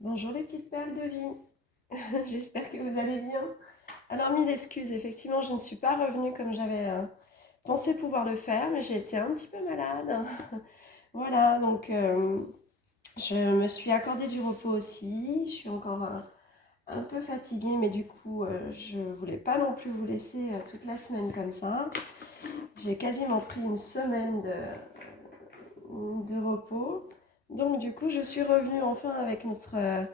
Bonjour les petites perles de vie, j'espère que vous allez bien. Alors mille excuses, effectivement je ne suis pas revenue comme j'avais pensé pouvoir le faire, mais j'ai été un petit peu malade. Voilà, donc je me suis accordé du repos aussi, je suis encore un peu fatiguée, mais du coup je voulais pas non plus vous laisser toute la semaine comme ça. J'ai quasiment pris une semaine de repos, donc du coup je suis revenue enfin avec notre...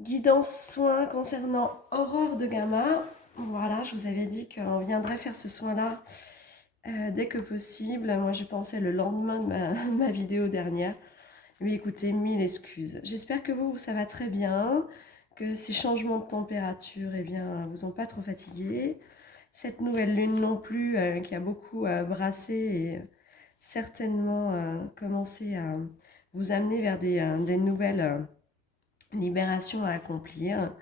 guidance soin concernant Aurore de Gamma. Voilà, je vous avais dit qu'on viendrait faire ce soin-là dès que possible. Moi, je pensais le lendemain de ma vidéo dernière. Oui, écoutez, mille excuses. J'espère que vous, ça va très bien, que ces changements de température, eh bien, vous ont pas trop fatigué. Cette nouvelle lune non plus, qui a beaucoup brassé et certainement commencé à vous amener vers des nouvelles libérations à accomplir.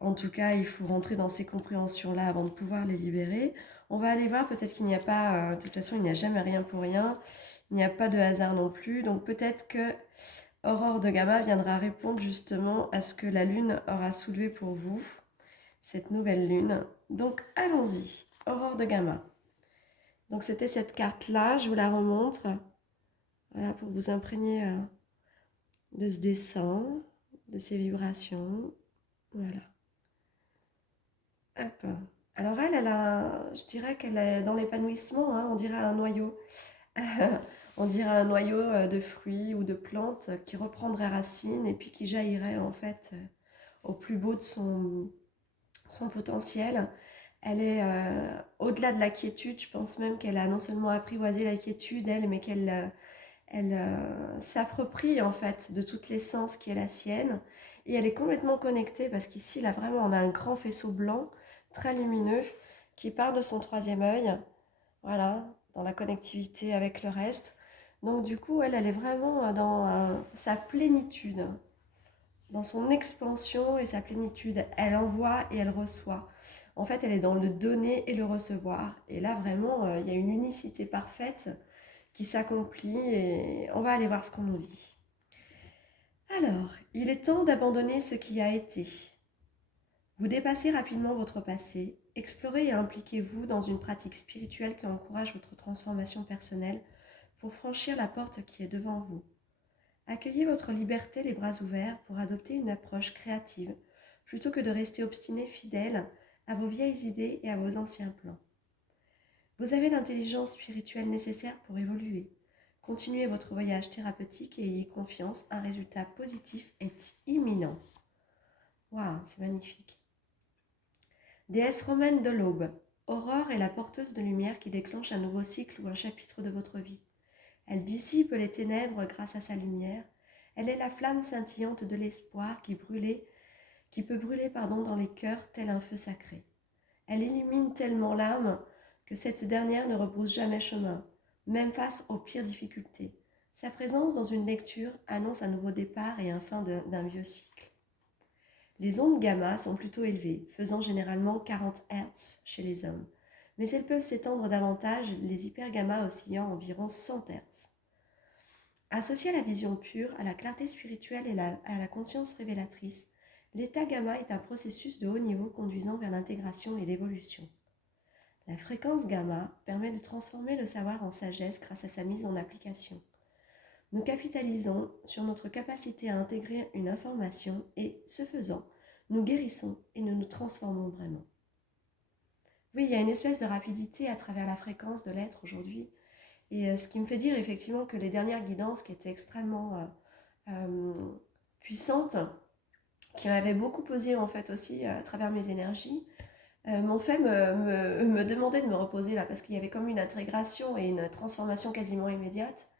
En tout cas, il faut rentrer dans ces compréhensions-là avant de pouvoir les libérer. On va aller voir, peut-être qu'il n'y a pas, de toute façon, il n'y a jamais rien pour rien. Il n'y a pas de hasard non plus. Donc peut-être que Aurore de Gamma viendra répondre justement à ce que la Lune aura soulevé pour vous, cette nouvelle Lune. Donc allons-y, Aurore de Gamma. Donc c'était cette carte-là, je vous la remontre. Voilà, pour vous imprégner de ce dessin, de ces vibrations. Voilà. Hop. Alors elle a, je dirais qu'elle est dans l'épanouissement, hein, on dirait un noyau. On dirait un noyau de fruits ou de plantes qui reprendrait racine et puis qui jaillirait en fait au plus beau de son potentiel. Elle est au-delà de la quiétude, je pense même qu'elle a non seulement apprivoisé la quiétude, elle, mais qu'elle s'approprie en fait de toute l'essence qui est la sienne. Et elle est complètement connectée parce qu'ici, là vraiment, on a un grand faisceau blanc, très lumineux, qui part de son troisième œil, voilà, dans la connectivité avec le reste. Donc du coup, elle est vraiment dans sa plénitude, dans son expansion et sa plénitude. Elle envoie et elle reçoit. En fait, elle est dans le donner et le recevoir. Et là, vraiment, il y a une unicité parfaite qui s'accomplit et on va aller voir ce qu'on nous dit. Alors, il est temps d'abandonner ce qui a été. Vous dépassez rapidement votre passé, explorez et impliquez-vous dans une pratique spirituelle qui encourage votre transformation personnelle pour franchir la porte qui est devant vous. Accueillez votre liberté les bras ouverts pour adopter une approche créative, plutôt que de rester obstiné fidèle à vos vieilles idées et à vos anciens plans. Vous avez l'intelligence spirituelle nécessaire pour évoluer. Continuez votre voyage thérapeutique et ayez confiance, un résultat positif est imminent. Waouh, c'est magnifique. Déesse romaine de l'aube, Aurore est la porteuse de lumière qui déclenche un nouveau cycle ou un chapitre de votre vie. Elle dissipe les ténèbres grâce à sa lumière. Elle est la flamme scintillante de l'espoir qui peut brûler dans les cœurs tel un feu sacré. Elle illumine tellement l'âme que cette dernière ne rebrousse jamais chemin, même face aux pires difficultés. Sa présence dans une lecture annonce un nouveau départ et un fin d'un vieux cycle. Les ondes gamma sont plutôt élevées, faisant généralement 40 Hz chez les hommes, mais elles peuvent s'étendre davantage, les hypergamma oscillant environ 100 Hz. Associé à la vision pure, à la clarté spirituelle et à la conscience révélatrice, l'état gamma est un processus de haut niveau conduisant vers l'intégration et l'évolution. La fréquence gamma permet de transformer le savoir en sagesse grâce à sa mise en application. Nous capitalisons sur notre capacité à intégrer une information et, ce faisant, nous guérissons et nous nous transformons vraiment. Oui, il y a une espèce de rapidité à travers la fréquence de l'être aujourd'hui. Et ce qui me fait dire effectivement que les dernières guidances qui étaient extrêmement puissantes, qui m'avaient beaucoup posé en fait aussi à travers mes énergies, m'ont fait me demander de me reposer là parce qu'il y avait comme une intégration et une transformation quasiment immédiate.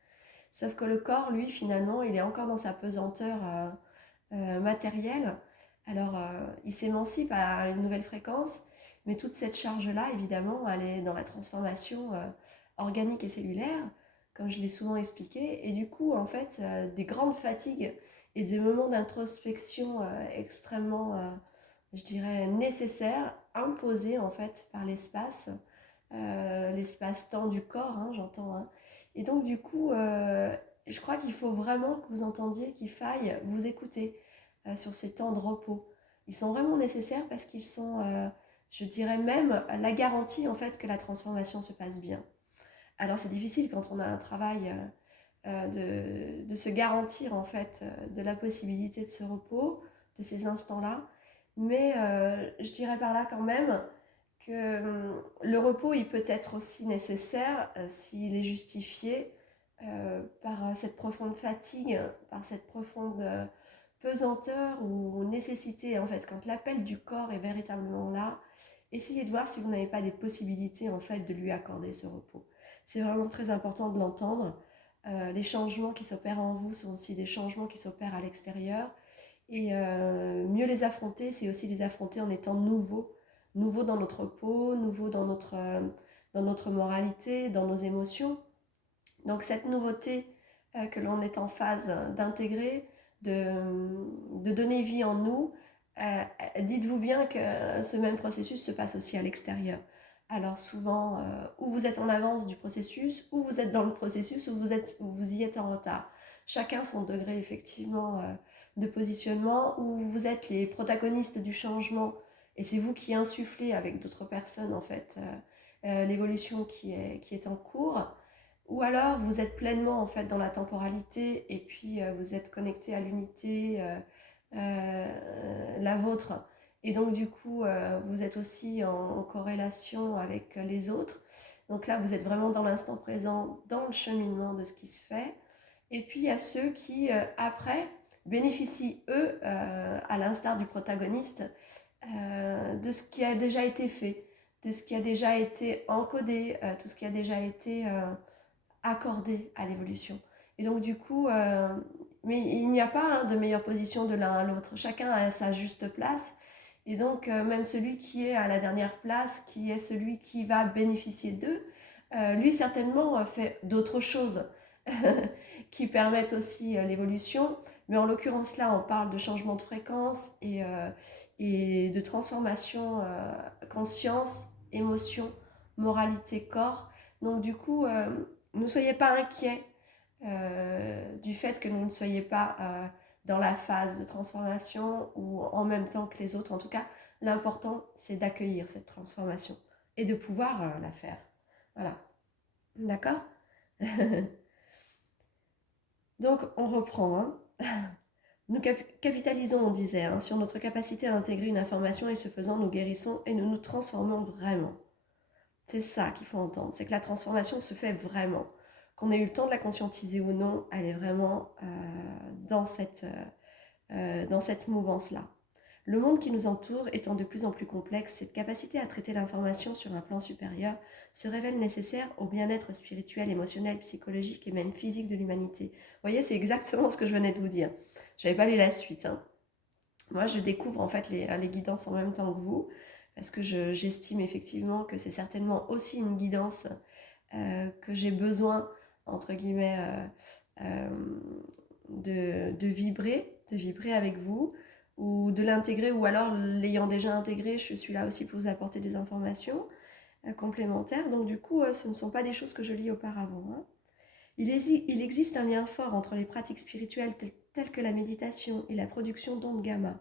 Sauf que le corps, lui, finalement, il est encore dans sa pesanteur matérielle. Alors, il s'émancipe à une nouvelle fréquence, mais toute cette charge-là, évidemment, elle est dans la transformation organique et cellulaire, comme je l'ai souvent expliqué. Et du coup, en fait, des grandes fatigues et des moments d'introspection extrêmement, je dirais, nécessaires, imposés en fait par l'espace-temps du corps, hein, j'entends. Hein. Et donc, du coup, je crois qu'il faut vraiment que vous entendiez qu'il faille vous écouter. sur ces temps de repos. Ils sont vraiment nécessaires parce qu'ils sont, je dirais même, la garantie en fait que la transformation se passe bien. Alors c'est difficile quand on a un travail de se garantir en fait de la possibilité de ce repos, de ces instants-là. Mais je dirais par là quand même que le repos, il peut être aussi nécessaire s'il est justifié par cette profonde fatigue, par cette profonde pesanteur ou nécessité. En fait, quand l'appel du corps est véritablement là, essayez de voir si vous n'avez pas des possibilités en fait de lui accorder ce repos. C'est vraiment très important de l'entendre. Les changements qui s'opèrent en vous sont aussi des changements qui s'opèrent à l'extérieur. Et mieux les affronter, c'est aussi les affronter en étant nouveau dans notre peau, nouveau dans notre moralité, dans nos émotions. Donc cette nouveauté que l'on est en phase d'intégrer, de donner vie en nous, dites-vous bien que ce même processus se passe aussi à l'extérieur. Alors souvent, ou vous êtes en avance du processus, ou vous êtes dans le processus, ou vous y êtes en retard. Chacun son degré effectivement de positionnement, où vous êtes les protagonistes du changement, et c'est vous qui insufflez avec d'autres personnes en fait l'évolution qui est en cours, ou alors vous êtes pleinement en fait dans la temporalité et puis vous êtes connecté à l'unité, la vôtre. Et donc du coup, vous êtes aussi en corrélation avec les autres. Donc là, vous êtes vraiment dans l'instant présent, dans le cheminement de ce qui se fait. Et puis il y a ceux qui, après, bénéficient, eux, à l'instar du protagoniste, de ce qui a déjà été fait, de ce qui a déjà été encodé, tout ce qui a déjà été accordé à l'évolution. Et donc du coup, mais il n'y a pas de meilleure position de l'un à l'autre. Chacun a sa juste place. Et donc même celui qui est à la dernière place, qui est celui qui va bénéficier d'eux, lui certainement fait d'autres choses qui permettent aussi l'évolution. Mais en l'occurrence là, on parle de changement de fréquence et de transformation conscience, émotion, moralité, corps. Donc du coup, ne soyez pas inquiets du fait que vous ne soyez pas dans la phase de transformation ou en même temps que les autres. En tout cas, l'important, c'est d'accueillir cette transformation et de pouvoir la faire. Voilà. D'accord. Donc, on reprend. Hein. Nous capitalisons, on disait, hein, sur notre capacité à intégrer une information et ce faisant, nous guérissons et nous nous transformons vraiment. C'est ça qu'il faut entendre, c'est que la transformation se fait vraiment. Qu'on ait eu le temps de la conscientiser ou non, elle est vraiment dans cette mouvance-là. Le monde qui nous entoure étant de plus en plus complexe, cette capacité à traiter l'information sur un plan supérieur se révèle nécessaire au bien-être spirituel, émotionnel, psychologique et même physique de l'humanité. Vous voyez, c'est exactement ce que je venais de vous dire. Je n'avais pas lu la suite. Hein. Moi, je découvre en fait les guidances en même temps que vous, parce que j'estime effectivement que c'est certainement aussi une guidance que j'ai besoin, entre guillemets, de vibrer avec vous, ou de l'intégrer, ou alors l'ayant déjà intégré, je suis là aussi pour vous apporter des informations complémentaires. Donc du coup, ce ne sont pas des choses que je lis auparavant. Hein. Il existe un lien fort entre les pratiques spirituelles telles que la méditation et la production d'ondes gamma.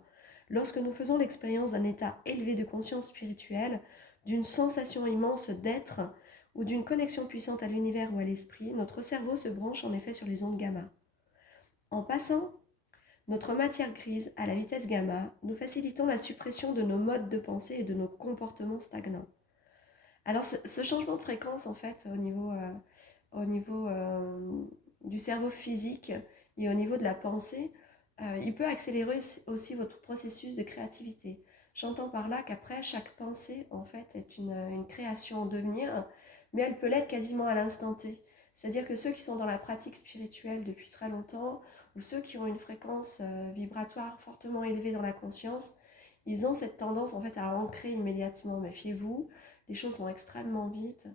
Lorsque nous faisons l'expérience d'un état élevé de conscience spirituelle, d'une sensation immense d'être ou d'une connexion puissante à l'univers ou à l'esprit, notre cerveau se branche en effet sur les ondes gamma. En passant notre matière grise à la vitesse gamma, nous facilitons la suppression de nos modes de pensée et de nos comportements stagnants. Alors ce changement de fréquence, en fait, au niveau du cerveau physique et au niveau de la pensée, il peut accélérer aussi votre processus de créativité. J'entends par là qu'après, chaque pensée, en fait, est une création en devenir, mais elle peut l'être quasiment à l'instant T. C'est-à-dire que ceux qui sont dans la pratique spirituelle depuis très longtemps, ou ceux qui ont une fréquence vibratoire fortement élevée dans la conscience, ils ont cette tendance en fait à ancrer immédiatement. Méfiez-vous, les choses vont extrêmement vite.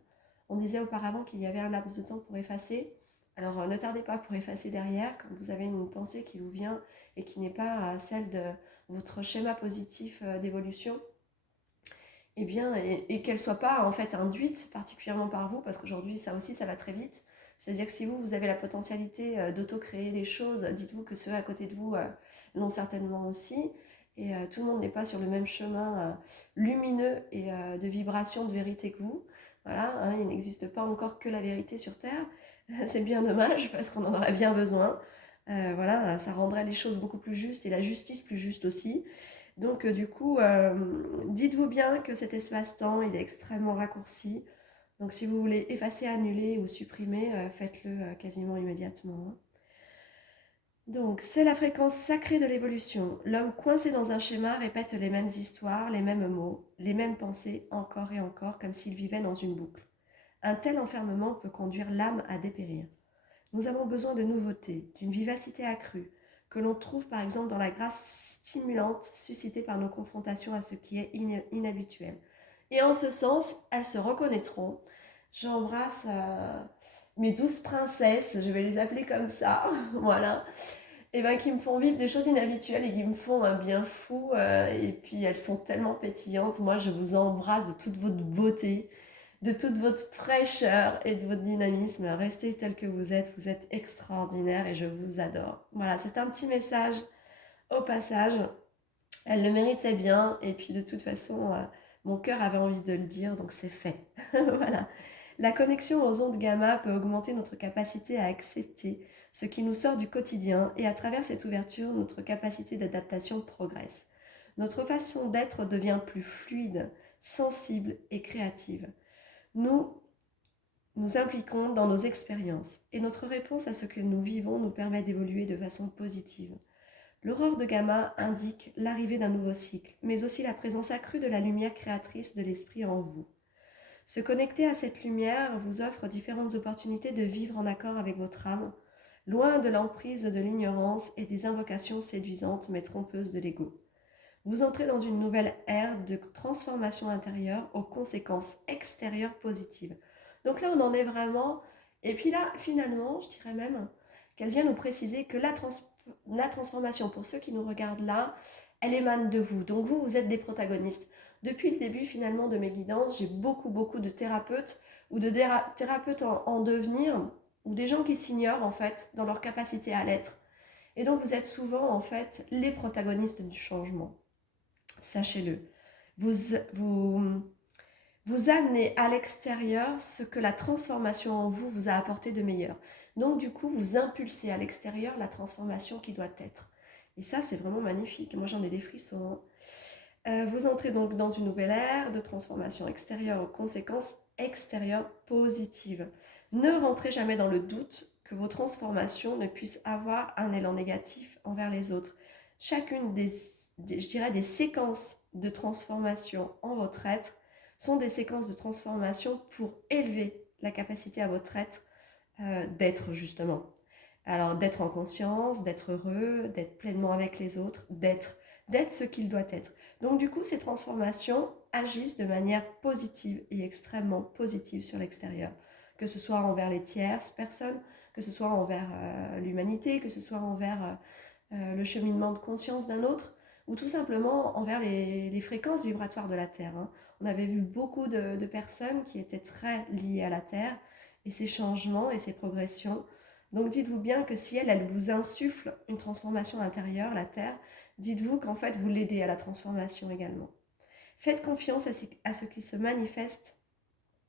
On disait auparavant qu'il y avait un laps de temps pour effacer. Alors ne tardez pas pour effacer derrière quand vous avez une pensée qui vous vient et qui n'est pas celle de votre schéma positif d'évolution. Et qu'elle ne soit pas en fait induite particulièrement par vous, parce qu'aujourd'hui ça aussi ça va très vite. C'est-à-dire que si vous, vous avez la potentialité d'auto-créer les choses, dites-vous que ceux à côté de vous l'ont certainement aussi. Et tout le monde n'est pas sur le même chemin lumineux et de vibration de vérité que vous. Voilà, hein, il n'existe pas encore que la vérité sur Terre. C'est bien dommage parce qu'on en aurait bien besoin. Voilà, ça rendrait les choses beaucoup plus justes et la justice plus juste aussi. Donc du coup, dites-vous bien que cet espace-temps, il est extrêmement raccourci. Donc si vous voulez effacer, annuler ou supprimer, faites-le quasiment immédiatement, hein. Donc c'est la fréquence sacrée de l'évolution. L'homme coincé dans un schéma répète les mêmes histoires, les mêmes mots, les mêmes pensées encore et encore comme s'il vivait dans une boucle. Un tel enfermement peut conduire l'âme à dépérir. Nous avons besoin de nouveautés, d'une vivacité accrue, que l'on trouve par exemple dans la grâce stimulante suscitée par nos confrontations à ce qui est inhabituel. Et en ce sens, elles se reconnaîtront. J'embrasse mes 12 princesses, je vais les appeler comme ça, voilà, et ben, qui me font vivre des choses inhabituelles et qui me font un bien fou. Et puis elles sont tellement pétillantes. Moi, je vous embrasse de toute votre beauté, de toute votre fraîcheur et de votre dynamisme. Restez tel que vous êtes extraordinaire et je vous adore. Voilà, c'est un petit message au passage. Elle le méritait bien et puis de toute façon, mon cœur avait envie de le dire, donc c'est fait. Voilà. La connexion aux ondes gamma peut augmenter notre capacité à accepter ce qui nous sort du quotidien et à travers cette ouverture, notre capacité d'adaptation progresse. Notre façon d'être devient plus fluide, sensible et créative. Nous nous impliquons dans nos expériences et notre réponse à ce que nous vivons nous permet d'évoluer de façon positive. L'aurore de gamma indique l'arrivée d'un nouveau cycle, mais aussi la présence accrue de la lumière créatrice de l'esprit en vous. Se connecter à cette lumière vous offre différentes opportunités de vivre en accord avec votre âme, loin de l'emprise de l'ignorance et des invocations séduisantes mais trompeuses de l'ego. Vous entrez dans une nouvelle ère de transformation intérieure aux conséquences extérieures positives. Donc là, on en est vraiment... Et puis là, finalement, je dirais même qu'elle vient nous préciser que la transformation, pour ceux qui nous regardent là, elle émane de vous. Donc vous, vous êtes des protagonistes. Depuis le début, finalement, de mes guidances, j'ai beaucoup de thérapeutes ou de thérapeutes en devenir ou des gens qui s'ignorent, en fait, dans leur capacité à l'être. Et donc, vous êtes souvent, en fait, les protagonistes du changement. Sachez-le. Vous, vous amenez à l'extérieur ce que la transformation en vous vous a apporté de meilleur. Donc du coup, vous impulsez à l'extérieur la transformation qui doit être. Et ça, c'est vraiment magnifique. Moi, j'en ai des frissons. Vous entrez donc dans une nouvelle ère de transformation extérieure aux conséquences extérieures positives. Ne rentrez jamais dans le doute que vos transformations ne puissent avoir un élan négatif envers les autres. Chacune je dirais, des séquences de transformation en votre être sont des séquences de transformation pour élever la capacité à votre être d'être justement. Alors d'être en conscience, d'être heureux, d'être pleinement avec les autres, d'être ce qu'il doit être. Donc du coup, ces transformations agissent de manière positive et extrêmement positive sur l'extérieur, que ce soit envers les tierces personnes, que ce soit envers l'humanité, que ce soit envers le cheminement de conscience d'un autre, ou tout simplement envers les fréquences vibratoires de la Terre, hein. On avait vu beaucoup de personnes qui étaient très liées à la Terre et ses changements et ses progressions. Donc dites-vous bien que si elle vous insuffle une transformation intérieure, la Terre, dites-vous qu'en fait vous l'aidez à la transformation également. Faites confiance à ce qui se manifeste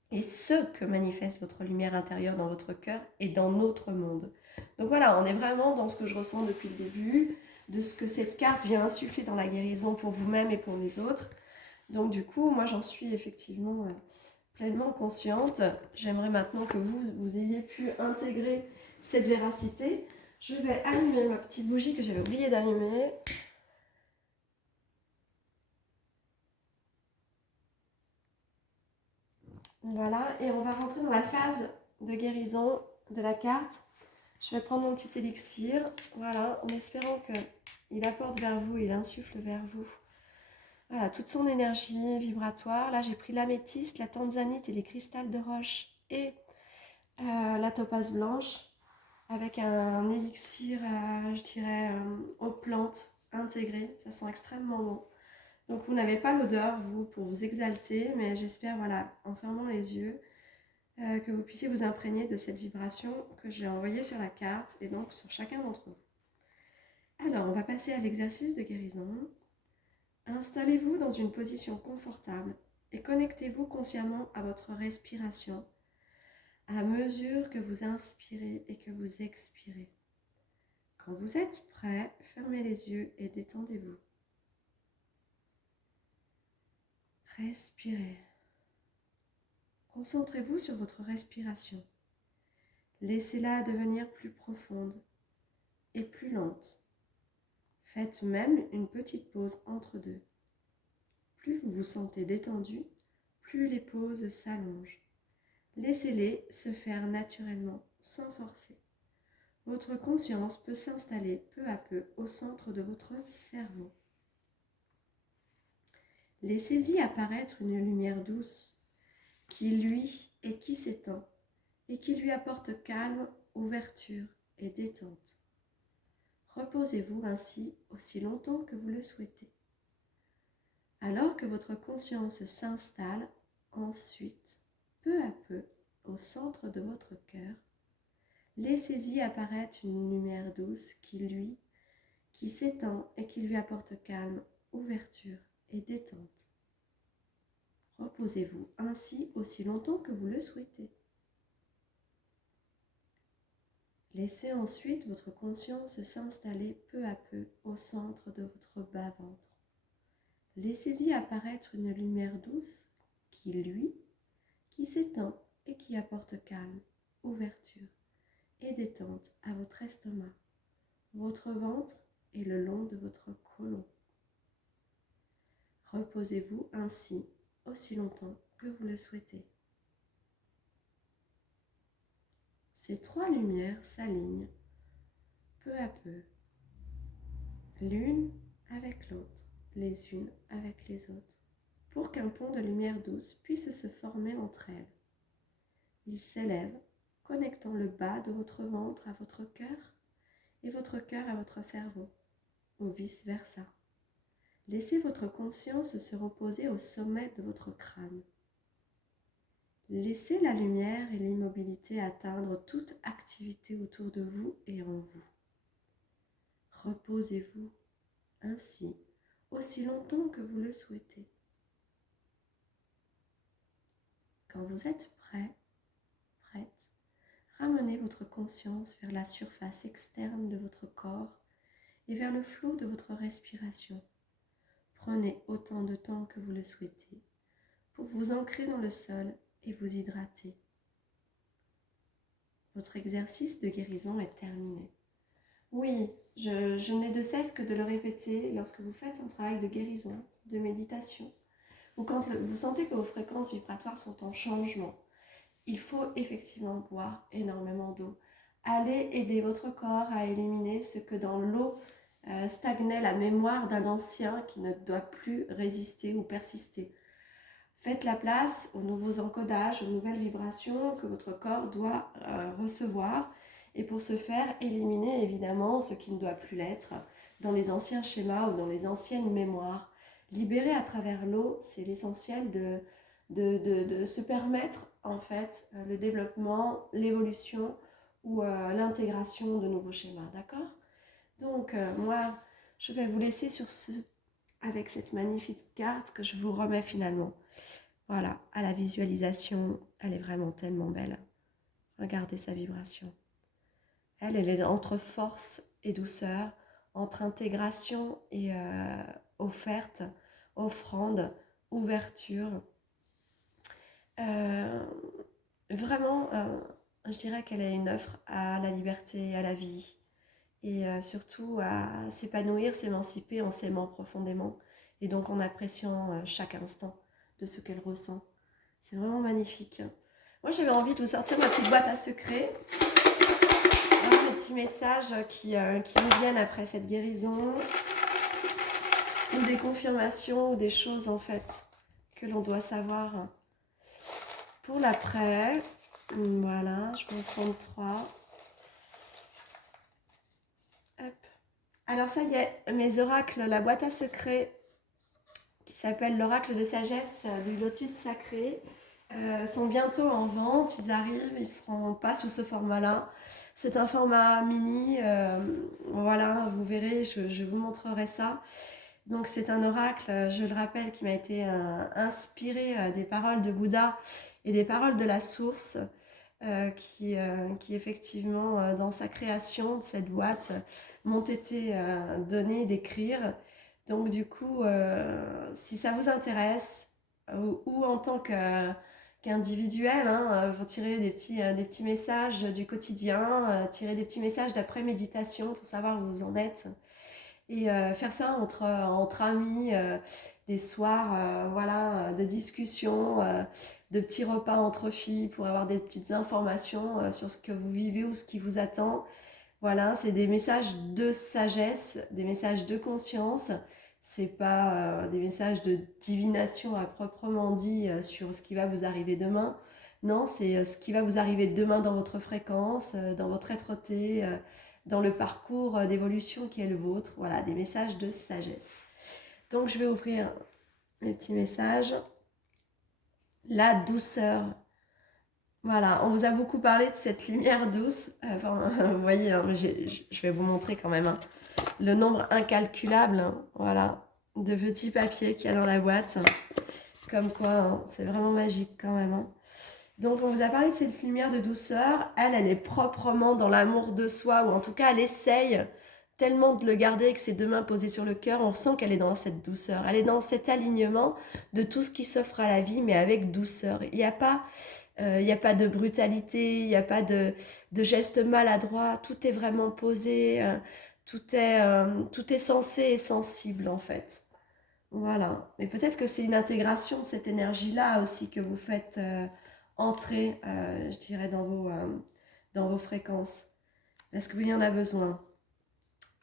et ce que manifeste votre lumière intérieure dans votre cœur et dans notre monde. Donc voilà, on est vraiment dans ce que je ressens depuis le début, de ce que cette carte vient insuffler dans la guérison pour vous-même et pour les autres. Donc du coup, moi j'en suis effectivement pleinement consciente. J'aimerais maintenant que vous ayez pu intégrer cette véracité. Je vais allumer ma petite bougie que j'avais oublié d'allumer. Voilà, et on va rentrer dans la phase de guérison de la carte. Je vais prendre mon petit élixir, voilà, en espérant qu'il apporte vers vous, il insuffle vers vous. Voilà, toute son énergie vibratoire. Là, j'ai pris l'améthyste, la tanzanite et les cristals de roche et la topaze blanche avec un élixir, je dirais, aux plantes intégrées. Ça sent extrêmement bon. Donc, vous n'avez pas l'odeur, vous, pour vous exalter, mais j'espère, voilà, en fermant les yeux, que vous puissiez vous imprégner de cette vibration que j'ai envoyée sur la carte et donc sur chacun d'entre vous. Alors, on va passer à l'exercice de guérison. Installez-vous dans une position confortable et connectez-vous consciemment à votre respiration à mesure que vous inspirez et que vous expirez. Quand vous êtes prêt, fermez les yeux et détendez-vous. Respirez. Concentrez-vous sur votre respiration. Laissez-la devenir plus profonde et plus lente. Faites même une petite pause entre deux. Plus vous vous sentez détendu, plus les pauses s'allongent. Laissez-les se faire naturellement, sans forcer. Votre conscience peut s'installer peu à peu au centre de votre cerveau. Laissez-y apparaître une lumière douce qui luit et qui s'étend et qui lui apporte calme, ouverture et détente. Reposez-vous ainsi aussi longtemps que vous le souhaitez. Alors que votre conscience s'installe, ensuite, peu à peu, au centre de votre cœur, laissez-y apparaître une lumière douce qui luit, qui s'étend et qui lui apporte calme, ouverture et détente. Reposez-vous ainsi aussi longtemps que vous le souhaitez. Laissez ensuite votre conscience s'installer peu à peu au centre de votre bas-ventre. Laissez-y apparaître une lumière douce qui luit, qui s'éteint et qui apporte calme, ouverture et détente à votre estomac, votre ventre et le long de votre côlon. Reposez-vous ainsi aussi longtemps que vous le souhaitez. Ces trois lumières s'alignent peu à peu, l'une avec l'autre, les unes avec les autres, pour qu'un pont de lumière douce puisse se former entre elles. Il s'élève, connectant le bas de votre ventre à votre cœur et votre cœur à votre cerveau, ou vice-versa. Laissez votre conscience se reposer au sommet de votre crâne. Laissez la lumière et l'immobilité atteindre toute activité autour de vous et en vous. Reposez-vous ainsi aussi longtemps que vous le souhaitez. Quand vous êtes prêt, prête, ramenez votre conscience vers la surface externe de votre corps et vers le flot de votre respiration. Prenez autant de temps que vous le souhaitez pour vous ancrer dans le sol et vous hydrater. Votre exercice de guérison est terminé. Oui, je n'ai de cesse que de le répéter lorsque vous faites un travail de guérison, de méditation, ou quand vous sentez que vos fréquences vibratoires sont en changement. Il faut effectivement boire énormément d'eau. Allez aider votre corps à éliminer ce que dans l'eau stagnait la mémoire d'un ancien qui ne doit plus résister ou persister. Faites la place aux nouveaux encodages, aux nouvelles vibrations que votre corps doit recevoir. Et pour ce faire, éliminez évidemment ce qui ne doit plus l'être dans les anciens schémas ou dans les anciennes mémoires. Libérer à travers l'eau, c'est l'essentiel de se permettre en fait le développement, l'évolution ou l'intégration de nouveaux schémas, d'accord? Donc moi, je vais vous laisser sur ce, avec cette magnifique carte que je vous remets finalement. Voilà, à la visualisation, elle est vraiment tellement belle. Regardez sa vibration. Elle est entre force et douceur, entre intégration et offerte, offrande, ouverture. Vraiment, je dirais qu'elle est une offre à la liberté, à la vie et surtout à s'épanouir, s'émanciper en s'aimant profondément et donc en appréciant chaque instant de ce qu'elle ressent. C'est vraiment magnifique. Moi, j'avais envie de vous sortir ma petite boîte à secrets. Mes petits messages qui nous viennent après cette guérison. Ou des confirmations ou des choses en fait que l'on doit savoir pour l'après. Voilà, je vais en prendre 3. Hop. Alors ça y est, mes oracles, la boîte à secrets qui s'appelle l'oracle de sagesse du lotus sacré sont bientôt en vente, ils arrivent, ils seront pas sous ce format-là. C'est un format mini, voilà, vous verrez, je vous montrerai ça. Donc c'est un oracle, je le rappelle, qui m'a été inspiré des paroles de Bouddha et des paroles de la source, qui effectivement, dans sa création de cette boîte, m'ont été données d'écrire. Donc du coup, si ça vous intéresse, ou en tant qu'individuel, hein, vous tirez des petits messages du quotidien, tirer des petits messages d'après méditation pour savoir où vous en êtes. Et faire ça entre amis, des soirs voilà, de discussion, de petits repas entre filles pour avoir des petites informations sur ce que vous vivez ou ce qui vous attend. Voilà, c'est des messages de sagesse, des messages de conscience. C'est pas des messages de divination à proprement dit sur ce qui va vous arriver demain. Non, c'est ce qui va vous arriver demain dans votre fréquence, dans votre être-té, dans le parcours d'évolution qui est le vôtre. Voilà, des messages de sagesse. Donc je vais ouvrir les petits messages. La douceur. Voilà, on vous a beaucoup parlé de cette lumière douce. Enfin, vous voyez, hein, je vais vous montrer quand même hein, le nombre incalculable, hein, voilà, de petits papiers qu'il y a dans la boîte. Comme quoi, hein, c'est vraiment magique quand même. Hein. Donc, on vous a parlé de cette lumière de douceur. Elle est proprement dans l'amour de soi, ou en tout cas, elle essaye tellement de le garder avec ses deux mains posées sur le cœur. On sent qu'elle est dans cette douceur. Elle est dans cet alignement de tout ce qui s'offre à la vie, mais avec douceur. Il n'y a pas de brutalité, il n'y a pas de gestes maladroits, tout est vraiment posé, tout est sensé et sensible en fait. Voilà. Mais peut-être que c'est une intégration de cette énergie-là aussi que vous faites entrer, je dirais, dans vos fréquences. Est-ce que vous y en a besoin?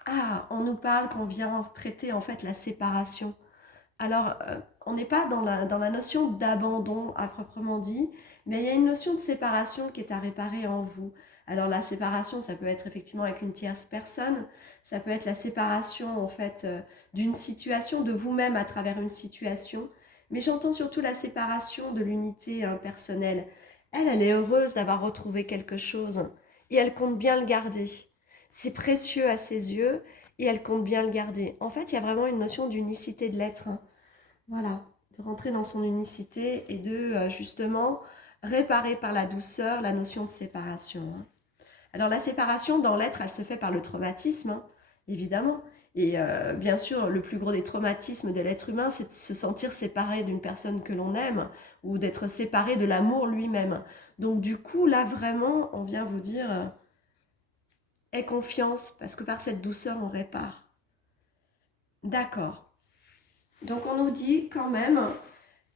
Ah, on nous parle qu'on vient traiter en fait la séparation. Alors, on n'est pas dans la notion d'abandon à proprement dit, mais il y a une notion de séparation qui est à réparer en vous. Alors la séparation, ça peut être effectivement avec une tierce personne, ça peut être la séparation en fait d'une situation, de vous-même à travers une situation, mais j'entends surtout la séparation de l'unité personnelle. Elle est heureuse d'avoir retrouvé quelque chose et elle compte bien le garder. C'est précieux à ses yeux et elle compte bien le garder. En fait, il y a vraiment une notion d'unicité de l'être. Hein. Voilà, de rentrer dans son unicité et de justement réparer par la douceur la notion de séparation. Hein. Alors la séparation dans l'être, elle se fait par le traumatisme, hein, évidemment. Et bien sûr, le plus gros des traumatismes de l'être humain, c'est de se sentir séparé d'une personne que l'on aime ou d'être séparé de l'amour lui-même. Donc du coup, là vraiment, on vient vous dire, aie confiance, parce que par cette douceur, on répare. D'accord. Donc on nous dit quand même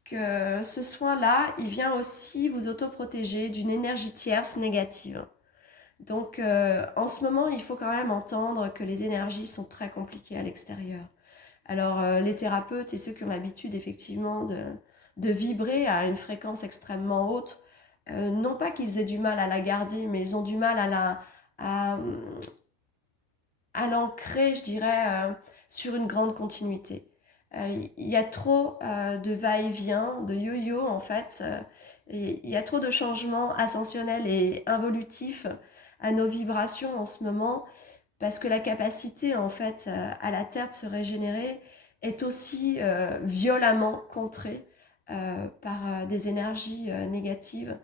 que ce soin-là, il vient aussi vous autoprotéger d'une énergie tierce négative. Donc en ce moment, il faut quand même entendre que les énergies sont très compliquées à l'extérieur. Alors les thérapeutes et ceux qui ont l'habitude effectivement de vibrer à une fréquence extrêmement haute, non pas qu'ils aient du mal à la garder, mais ils ont du mal à, à l'ancrer, je dirais, sur une grande continuité. Il y a trop de va-et-vient, de yo-yo en fait. Et il y a trop de changements ascensionnels et involutifs à nos vibrations en ce moment parce que la capacité en fait à la Terre de se régénérer est aussi violemment contrée par des énergies négatives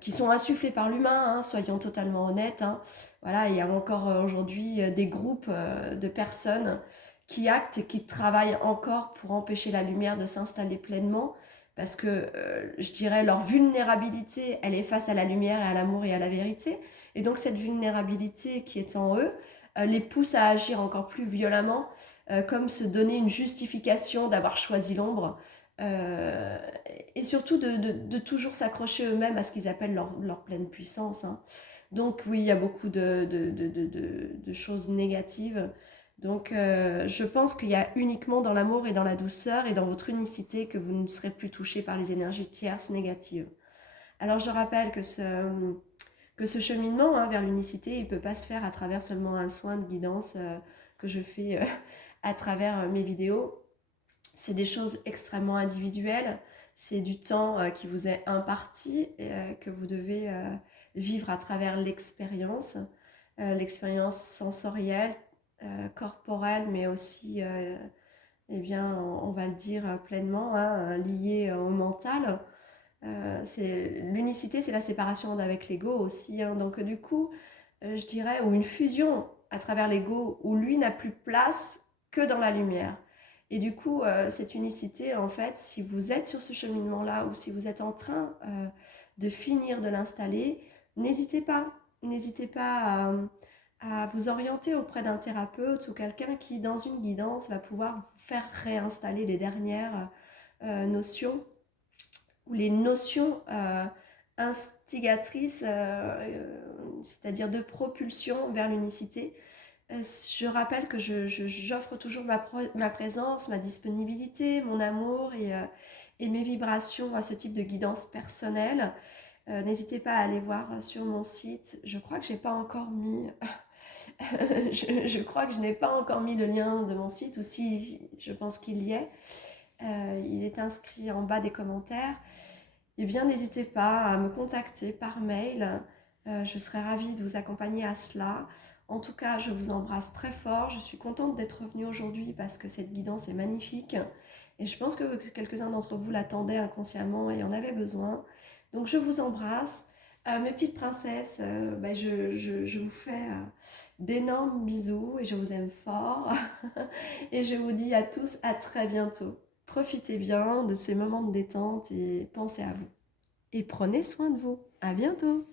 qui sont insufflés par l'humain, hein, soyons totalement honnêtes. Hein. Voilà, il y a encore aujourd'hui des groupes de personnes qui actent et qui travaillent encore pour empêcher la lumière de s'installer pleinement, parce que je dirais leur vulnérabilité, elle est face à la lumière et à l'amour et à la vérité. Et donc cette vulnérabilité qui est en eux les pousse à agir encore plus violemment, comme se donner une justification d'avoir choisi l'ombre. Euh, et surtout de toujours s'accrocher eux-mêmes à ce qu'ils appellent leur pleine puissance. Hein. Donc oui, il y a beaucoup de choses négatives. Donc je pense qu'il y a uniquement dans l'amour et dans la douceur et dans votre unicité que vous ne serez plus touché par les énergies tierces négatives. Alors je rappelle que ce cheminement hein, vers l'unicité, il ne peut pas se faire à travers seulement un soin de guidance que je fais à travers mes vidéos. C'est des choses extrêmement individuelles. c'est du temps qui vous est imparti et que vous devez vivre à travers l'expérience sensorielle, corporelle, mais aussi, eh bien, on va le dire pleinement, hein, liée au mental. L'unicité, c'est la séparation avec l'ego aussi, hein. Donc du coup, je dirais, ou une fusion à travers l'ego, où lui n'a plus place que dans la lumière. Et du coup, cette unicité, en fait, si vous êtes sur ce cheminement-là, ou si vous êtes en train de finir de l'installer, n'hésitez pas. N'hésitez pas à vous orienter auprès d'un thérapeute ou quelqu'un qui, dans une guidance, va pouvoir vous faire réinstaller les dernières notions ou les notions instigatrices, c'est-à-dire de propulsion vers l'unicité. Je rappelle que j'offre toujours ma présence, ma disponibilité, mon amour et mes vibrations à ce type de guidance personnelle. N'hésitez pas à aller voir sur mon site. Je crois que j'ai pas encore mis, je crois que je n'ai pas encore mis le lien de mon site, ou si je pense qu'il y est. Il est inscrit en bas des commentaires. Eh bien, n'hésitez pas à me contacter par mail. Je serai ravie de vous accompagner à cela. En tout cas, je vous embrasse très fort. Je suis contente d'être revenue aujourd'hui parce que cette guidance est magnifique. Et je pense que quelques-uns d'entre vous l'attendaient inconsciemment et en avaient besoin. Donc, je vous embrasse. Mes petites princesses, je vous fais d'énormes bisous et je vous aime fort. Et je vous dis à tous à très bientôt. Profitez bien de ces moments de détente et pensez à vous. Et prenez soin de vous. À bientôt!